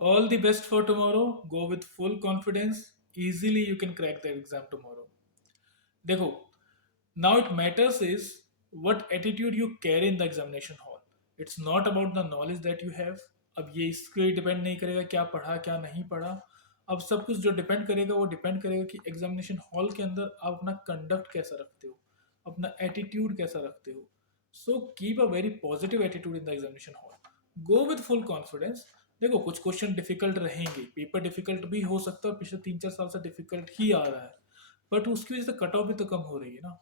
All the best for tomorrow. Go with full confidence. Easily you can crack the exam tomorrow. देखो, now it matters is what attitude you carry in the examination hall. It's not about the knowledge that you have. अब ये इसके depend नहीं करेगा क्या पढ़ा क्या नहीं पढ़ा. अब सब कुछ जो डिपेंड करेगा वो डिपेंड करेगा कि एग्जामिनेशन हॉल के अंदर आप अपना कंडक्ट कैसा रखते हो, अपना एटीट्यूड कैसा रखते हो. So keep a very positive attitude in the examination hall. Go with full confidence. देखो कुछ क्वेश्चन डिफिकल्ट रहेंगे, पेपर डिफिकल्ट भी हो सकता है, पिछले 3-4 साल से डिफिकल्ट ही आ रहा है, बट उसकी वजह से कट ऑफ भी तो कम हो रही है ना.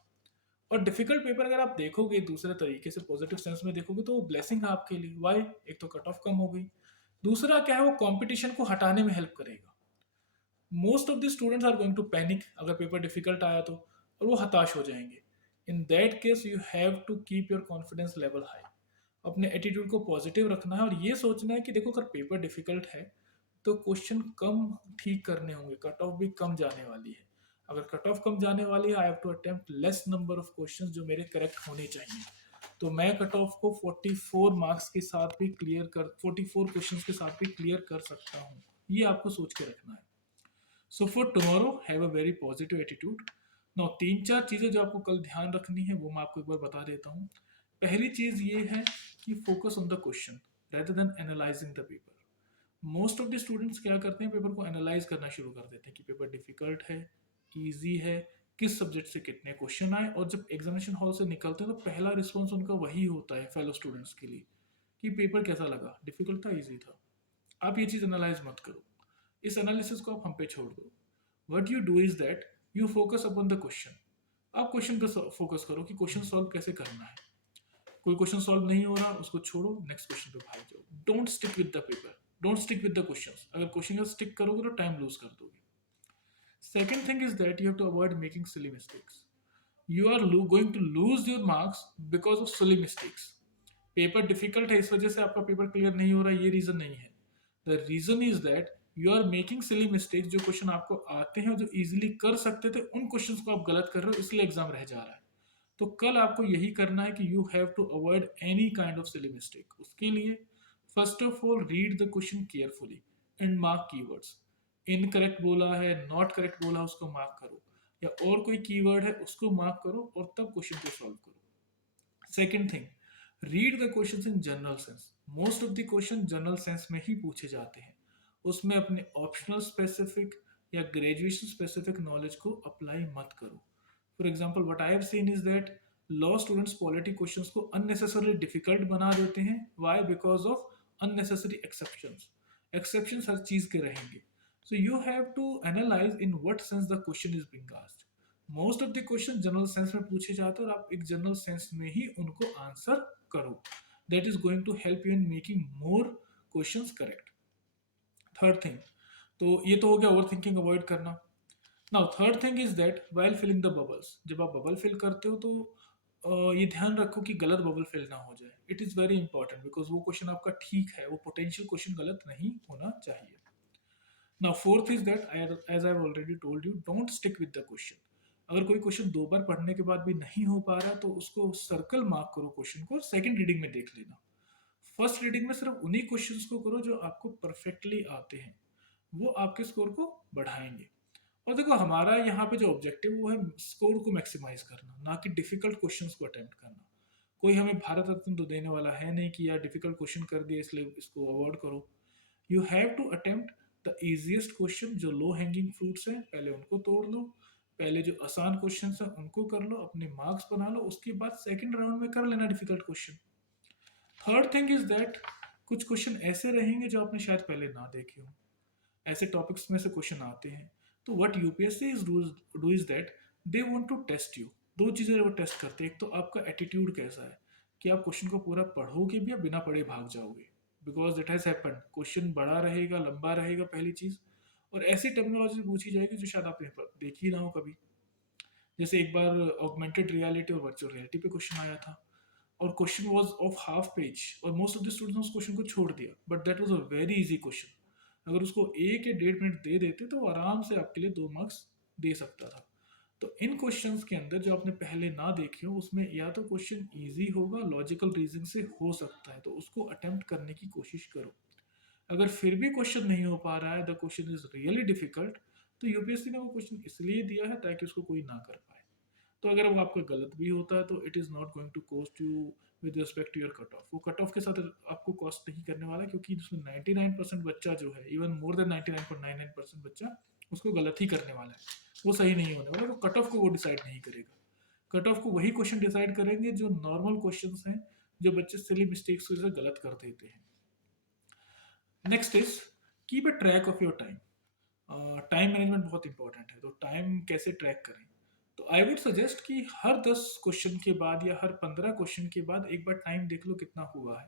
और डिफिकल्ट पेपर अगर आप देखोगे दूसरे तरीके से पॉजिटिव सेंस में देखोगे तो वो ब्लेसिंग है आपके लिए. वाई? एक तो कट ऑफ कम हो गई, दूसरा क्या है वो कंपटीशन को हटाने में हेल्प करेगा. Most of the students are going to panic अगर पेपर डिफिकल्ट आया तो, और वो हताश हो जाएंगे. In that case you have to keep your confidence level high. अपने एटीट्यूड को पॉजिटिव रखना है और ये सोचना है कि देखो अगर पेपर डिफिकल्ट है तो क्वेश्चन कम ठीक करने होंगे, कट ऑफ भी कम जाने वाली है. अगर कट ऑफ कम जाने वाली है I have to attempt less number of questions जो मेरे करेक्ट होने चाहिए. तो मैं कट ऑफ को 44 मार्क्स के साथ भी क्लियर कर 44 क्वेश्चंस के साथ भी क्लियर कर सकता हूँ. ये आपको सोच के रखना है. So for tomorrow have a very positive attitude. Now 3-4 चीज़ें जो आपको कल ध्यान रखनी है वो मैं आपको एक बार बता देता हूँ. पहली चीज़ ये है कि focus on the question rather than analysing the paper. Most of the students क्या करते हैं, पेपर को एनालाइज करना शुरू कर देते हैं कि पेपर डिफिकल्ट है, ईजी है, किस सब्जेक्ट से कितने क्वेश्चन आए. और जब एग्जामिनेशन हॉल से निकलते हैं तो पहला रिस्पॉन्स उनका वही होता है फेलो स्टूडेंट्स के लिए कि पेपर कैसा लगा, डिफिकल्ट था, ईजी था. आप ये चीज़ एनालाइज मत करो, इस एनालिसिस को आप हम पे छोड़ दो. What you do is that you focus upon the question. आप क्वेश्चन पे फोकस करो कि क्वेश्चन सॉल्व कैसे करना है. कोई क्वेश्चन सॉल्व नहीं हो रहा उसको छोड़ो, नेक्स्ट क्वेश्चन पे भाग जाओ. Don't stick with the paper, don't stick with the question. अगर क्वेश्चन का स्टिक करोगे तो टाइम लूज कर दोगे. Second thing is that you have to avoid making silly mistakes. You are going to lose your marks because of silly mistakes. Paper difficult है इस वजह से आपका पेपर क्लियर नहीं हो रहा, ये रीजन नहीं है. The reason is that you are making silly mistakes. जो क्वेश्चन आपको आते हैं जो इजीली कर सकते थे उन क्वेश्चंस को आप गलत कर रहे हो, इसलिए एग्जाम रह जा रहा है. तो कल आपको यही करना है कि you have to avoid any kind of silly mistake. उसके लिए first of all read the question carefully and mark keywords. Incorrect बोला है, नॉट करेक्ट बोला उसको मार्क करो, या और कोई कीवर्ड है उसको मार्क करो और तब क्वेश्चन को सॉल्व करो. Second thing, read the question in general sense. Most of the question general sense में ही पूछे जाते हैं. उसमें अपने ऑप्शनल स्पेसिफिक या ग्रेजुएशन स्पेसिफिक नॉलेज को अप्लाई मत करो. For example what I have seen is that law students polity questions को अननेसेसरली डिफिकल्ट बना देते हैं. Why? Because of unnecessary exceptions. Exceptions हर चीज के रहेंगे. So you have to analyse in what sense the question is being asked. Most of the question general sense में पूछे जाते हैं और आप एक जनरल सेंस में ही उनको आंसर करो. That is going to help you in making more questions correct. Third thing, तो ये तो हो गया ओवर थिंकिंग अवॉइड करना. Now third thing is that while filling the bubbles. जब आप बबल फिल करते हो तो ये ध्यान रखो कि गलत बबल फिल ना हो जाए. It is very important because वो क्वेश्चन आपका ठीक है, वो पोटेंशियल क्वेश्चन गलत नहीं होना चाहिए. Now fourth is that as I already told you don't stick with the question. अगर कोई क्वेश्चन 2 बार पढ़ने के बाद भी नहीं हो पा रहा तो उसको सर्कल मार्क करो क्वेश्चन को और सेकंड रीडिंग में देख लेना. फर्स्ट रीडिंग में सिर्फ उन्हीं क्वेश्चंस को करो जो आपको परफेक्टली आते हैं, वो आपके स्कोर को बढ़ाएंगे. और देखो हमारा यहाँ पे जो ऑब्जेक्टिव वो है स्कोर को मैक्सिमाइज करना, ना कि डिफिकल्ट क्वेश्चंस को अटेम्प्ट करना. कोई हमें भारत रत्न तो देने वाला है नहीं कि यार डिफिकल्ट क्वेश्चन कर दिए इसलिए इसको अवॉइड करो. You have to attempt the easiest question. जो लो हैंगिंग फ्रूट्स हैं पहले उनको तोड़ लो, पहले जो आसान क्वेश्चन हैं उनको कर लो, अपने मार्क्स बना लो, उसके बाद सेकेंड राउंड में कर लेना difficult question. Third thing is that कुछ क्वेश्चन ऐसे रहेंगे जो आपने शायद पहले ना देखे हो. ऐसे टॉपिक्स में से क्वेश्चन आते हैं. तो what UPSC is do is that they want to test you. दो चीज़ें वो टेस्ट करते हैं. एक तो आपका एटीट्यूड कैसा है कि आप क्वेश्चन को पूरा पढ़ोगे भी या बिना पढ़े भाग जाओगे. Because it has happen, question बड़ा रहेगा, लंबा रहेगा पहली चीज़, और ऐसी टेक्नोलॉजी पूछी जाएगी जो शायद आपने देखी ना हो कभी. जैसे एक बार ऑगमेंटेड रियलिटी और वर्चुअल रियलिटी पे क्वेश्चन आया था और question was of half page और मोस्ट ऑफ द स्टूडेंट्स ने उस क्वेश्चन को छोड़ दिया, but that was a very easy question. अगर उसको 1 या 1.5 मिनट दे देते तो वो आराम से आपके लिए 2 मार्क्स दे सकता था. तो इन क्वेश्चंस के अंदर जो आपने पहले ना देखे हो उसमें या तो क्वेश्चन इजी होगा, लॉजिकल रीजन से हो सकता है, तो उसको अटेम्प्ट करने की कोशिश करो. अगर फिर भी क्वेश्चन नहीं हो पा रहा है, the question is really difficult, तो यूपीएससी ने वो क्वेश्चन इसलिए दिया है ताकि उसको कोई ना कर पाए। तो अगर वो आपका गलत भी होता है तो it is not going to cost you with respect to your cut off. वो कट ऑफ के साथ आपको कॉस्ट नहीं करने वाला, क्योंकि उसमें 99% बच्चा जो है, इवन मोर देन 99.99% बच्चा उसको गलत ही करने वाला है, वो सही नहीं होने वाला। तो कट ऑफ को वो डिसाइड नहीं करेगा। कट ऑफ को वही क्वेश्चन डिसाइड करेंगे जो नॉर्मल क्वेश्चन हैं, जो बच्चे सिली मिस्टेक्स की वजह से गलत कर देते हैं। Next is keep a track of your time. Time management बहुत इंपॉर्टेंट है। तो टाइम कैसे ट्रैक करें? तो आई वुड सजेस्ट कि हर 10 क्वेश्चन के बाद या हर 15 क्वेश्चन के बाद एक बार टाइम देख लो कितना हुआ है।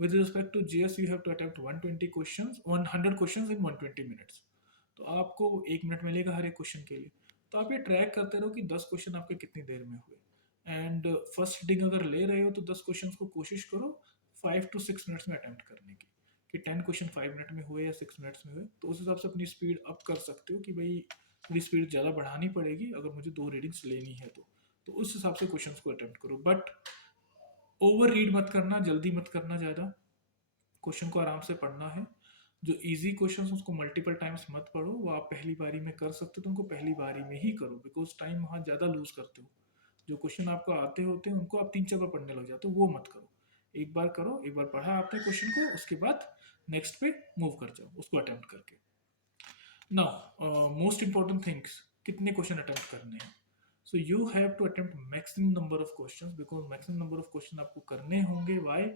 With respect to GS you have to attempt 120 questions 100 questions in 120 minutes. तो आपको 1 मिनट मिलेगा हर एक क्वेश्चन के लिए। तो आप ये ट्रैक करते रहो कि 10 क्वेश्चन आपके कितनी देर में हुए। एंड फर्स्ट सिटिंग अगर ले रहे हो तो 10 क्वेश्चन को कोशिश करो 5 to 6 मिनट्स में अटेम्प्ट करने की, कि 10 क्वेश्चन 5 मिनट में हुए या 6 मिनट्स में हुए। तो उस हिसाब से अपनी स्पीड अप कर सकते हो कि भाई थोड़ी स्पीड ज़्यादा बढ़ानी पड़ेगी अगर मुझे 2 रीडिंग्स लेनी है तो उस हिसाब से क्वेश्चन को अटेम्प्ट करो। बट ओवर रीड मत करना, जल्दी मत करना ज़्यादा। क्वेश्चन को आराम से पढ़ना है। जो इजी क्वेश्चन उसको मल्टीपल टाइम्स मत पढ़ो। वो आप पहली बारी में कर सकते हो तो उनको पहली बारी में ही करो, बिकॉज टाइम वहाँ ज़्यादा लूज करते हो। जो क्वेश्चन आपको आते होते हैं उनको आप 3-4 बार पढ़ने लग जाते हो, वो मत करो। एक बार करो, एक बार पढ़ा आपने क्वेश्चन को, उसके बाद नेक्स्ट पे मूव कर जाओ उसको अटेम्प्ट करके। नाउ मोस्ट इंपॉर्टेंट थिंग्स, कितने क्वेश्चन अटेम्प्ट करने हैं। So you have to attempt maximum number of questions, because maximum number of question आपको करने होंगे। Why?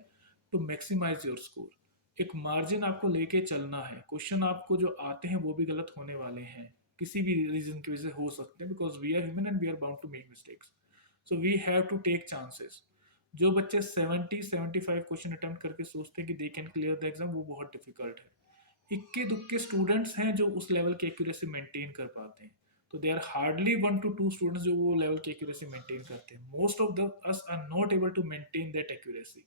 To maximize your score. एक मार्जिन आपको लेके चलना है। क्वेश्चन आपको जो आते हैं वो भी गलत होने वाले हैं, किसी भी रीजन की वजह से हो सकते हैं, because we are human and we are bound to make mistakes. So we have to take chances. जो बच्चे 70-75 क्वेश्चन अटेम्प्ट करके सोचते हैं कि they can clear the exam, वो बहुत डिफिकल्ट है। इक्के दुक्के स्टूडेंट्स हैं जो उस लेवल की एक्यूरेसी मेंटेन कर पाते हैं। तो they are hardly 1 to 2 students जो वो लेवल की एक्यूरेसी मेंटेन करते हैं। Most of the us are not able to maintain that accuracy.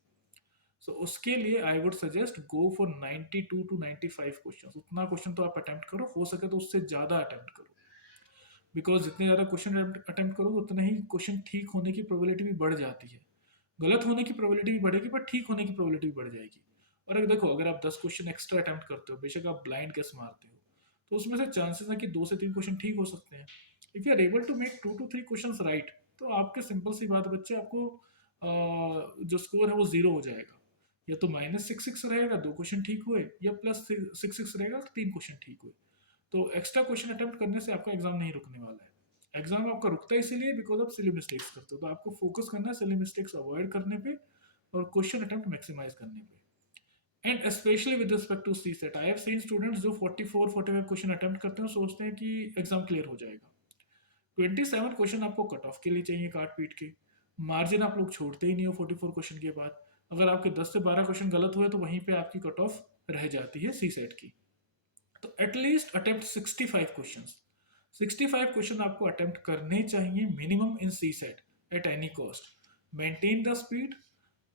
So उसके लिए I would suggest go for 92 to 95 question. उतना क्वेश्चन तो आप अटेम्प्ट करो, हो सके तो उससे ज़्यादा अटेम्प्ट करो। बिकॉज जितने ज़्यादा क्वेश्चन अटेम्प्ट करोगे उतना ही क्वेश्चन ठीक होने की प्रोबेबिलिटी भी बढ़ जाती है। गलत होने की प्रोबेबिलिटी भी बढ़ेगी, बट ठीक होने की प्रोबेबिलिटी भी बढ़ जाएगी। और अगर देखो, अगर आप 10 क्वेश्चन एक्स्ट्रा अटेम्प्ट करते हो, बेशक आप ब्लाइंड गेस मारते हो, तो उसमें से चांसेस है कि 2 से 3 क्वेश्चन ठीक हो सकते हैं। If you are able to make 2 to 3 question right, तो आपके सिंपल सी बात बच्चे, आपको जो स्कोर है वो जीरो हो जाएगा। या तो -6-6 रहेगा, 2 क्वेश्चन ठीक हुए, या +6-6 रहेगा, 3 क्वेश्चन ठीक हुए। तो एक्स्ट्रा क्वेश्चन अटेम्प्ट करने से आपका एग्जाम नहीं रुकने वाला है। एग्जाम आपका रुकता है इसीलिए बिकॉज आप सिली मिस्टेक्स करते हो। तो आपको फोकस करना है सिली मिस्टेक्स अवॉइड करने पे और क्वेश्चन अटेम्प्ट मैक्सिमाइज करने पे। And specially with respect to C set, I have seen students जो 44-45 क्वेश्चन अटेम्प्ट करते हैं, सोचते हैं कि एग्जाम क्लियर हो जाएगा। 27 क्वेश्चन आपको कट ऑफ के लिए चाहिए काट पीट के। मार्जिन आप लोग छोड़ते ही नहीं हो 44 क्वेश्चन के बाद। अगर आपके 10 से 12 क्वेश्चन गलत हुए तो वहीं पे आपकी कट ऑफ रह जाती है सी सेट की। तो एटलीस्ट अटेम्प्ट 65 क्वेश्चन। 65 क्वेश्चन आपको अटेम्प्ट करने चाहिए minimum in C set at any cost. Maintain the speed.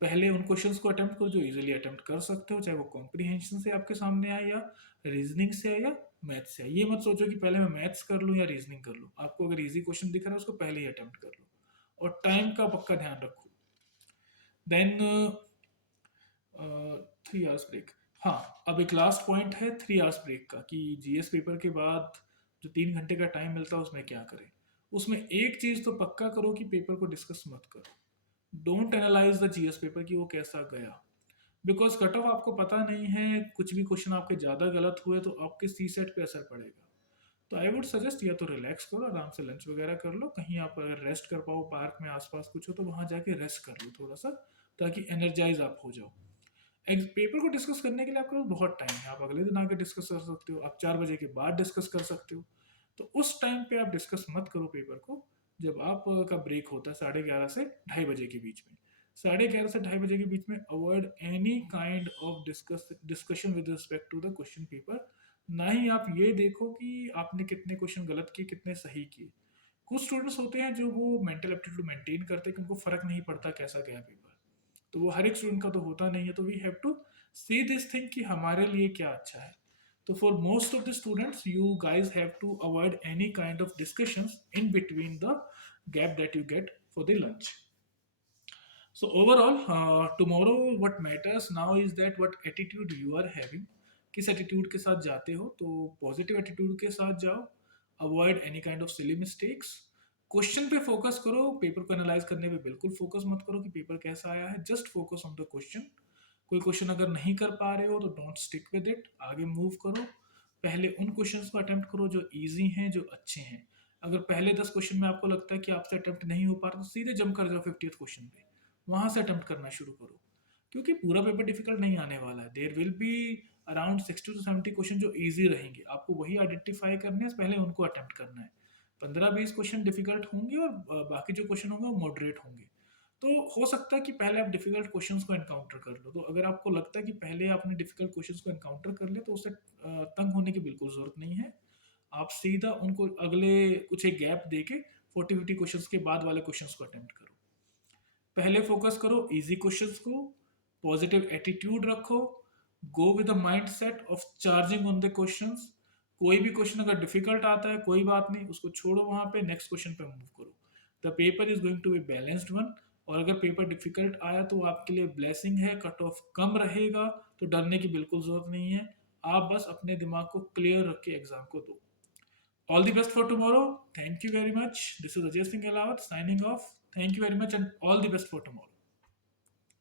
पहले उन क्वेश्चंस को अटेम्प्ट करो जो इजीली अटेम्प्ट कर सकते हो, चाहे वो कॉम्प्रीहेंशन से आपके सामने आए या रीजनिंग से आए या मैथ्स से आए। ये मत सोचो कि पहले मैं मैथ्स कर लूँ या रीजनिंग कर लूँ। आपको अगर इजी क्वेश्चन दिख रहा है उसको पहले ही अटेम्प्ट कर लो, और टाइम का पक्का ध्यान रखो। Then 3 hours break. हाँ, अब एक लास्ट पॉइंट है 3 आवर्स ब्रेक का, कि जीएस पेपर के बाद जो 3 घंटे का टाइम मिलता है उसमें क्या करें। उसमें एक चीज़ तो पक्का करो कि पेपर को डिस्कस मत करो। Don't analyse the GS paper कि वो कैसा गया, बिकॉज कट ऑफ आपको पता नहीं है। कुछ भी क्वेश्चन आपके ज़्यादा गलत हुए तो आपके सी सेट पे असर पड़ेगा। तो आई वुड सजेस्ट या तो रिलैक्स करो, आराम से लंच वगैरह कर लो, कहीं आप अगर रेस्ट कर पाओ, पार्क में आसपास कुछ हो तो वहाँ जाके रेस्ट कर लो थोड़ा सा, ताकि एनर्जाइज आप हो जाओ। पेपर को डिस्कस करने के लिए आपके पास बहुत टाइम है। आप अगले दिन आके डिस्कस कर सकते हो, आप 4 बजे के बाद डिस्कस कर सकते हो। तो उस टाइम पे आप डिस्कस मत करो पेपर को, जब आप का ब्रेक होता है 11:30 से 2:30 बजे के बीच में। 11:30 से 2:30 बजे के बीच में avoid any kind of discussion with respect to the question paper. ना ही आप ये देखो कि आपने कितने क्वेश्चन गलत किए, कितने सही किए। कुछ स्टूडेंट्स होते हैं जो वो मेंटल एप्टीट्यूड मेंटेन करते हैं कि उनको फर्क नहीं पड़ता कैसा गया पेपर। तो वो हर एक स्टूडेंट का तो होता नहीं है। तो we have to see this thing कि हमारे लिए क्या अच्छा है। तो for most of the students you guys have to avoid any kind of discussions in between the gap that you get for the lunch. So overall, tomorrow what matters now is that what attitude you are having. किस attitude के साथ जाते हो, तो positive attitude के साथ जाओ, avoid any kind of silly mistakes, question पे फोकस करो, पेपर को एनालाइज करने पे बिल्कुल फोकस मत करो कि पेपर कैसा आया है, just focus on the question. कोई क्वेश्चन अगर नहीं कर पा रहे हो तो डोंट स्टिक विद इट, आगे मूव करो। पहले उन क्वेश्चंस को अटेम्प्ट करो जो इजी हैं, जो अच्छे हैं। अगर पहले 10 क्वेश्चन में आपको लगता है कि आपसे अटेम्प्ट नहीं हो पा रहा, तो सीधे जंप कर जाओ 50th क्वेश्चन पे, वहां से अटेम्प्ट करना शुरू करो, क्योंकि पूरा पेपर डिफिकल्ट नहीं आने वाला है। There will be around 60 to 70 question जो इजी रहेंगे, आपको वही आइडेंटिफाई करने हैं, पहले उनको अटेम्प्ट करना है। 15-20 क्वेश्चन डिफिकल्ट होंगे और बाकी जो क्वेश्चन होंगे वो मॉडरेट होंगे। तो हो सकता है कि पहले आप डिफिकल्ट क्वेश्चंस को एनकाउंटर कर लो। तो अगर आपको लगता है कि पहले आपने डिफिकल्ट क्वेश्चंस को एनकाउंटर कर लिया, तो उससे तंग होने की बिल्कुल जरूरत नहीं है। आप सीधा उनको अगले कुछ एक गैप देके 40-50 क्वेश्चंस के बाद वाले क्वेश्चंस को अटेम्प्ट करो। पहले फोकस करो इजी क्वेश्चंस को, पॉजिटिव एटीट्यूड रखो, go with the mind set of charging on the questions. कोई भी क्वेश्चन अगर डिफिकल्ट आता है, कोई बात नहीं, उसको छोड़ो, वहां पे नेक्स्ट क्वेश्चन पे मूव करो। The paper is going to be balanced one. और अगर पेपर डिफिकल्ट आया तो वो आपके लिए ब्लेसिंग है, कट ऑफ कम रहेगा, तो डरने की बिल्कुल जरूरत नहीं है। आप बस अपने दिमाग को क्लियर रख के एग्जाम को दो। All the best for tomorrow. Thank you very much. This is Ajay Singh Elawat signing off. Thank you very much and all the best for tomorrow.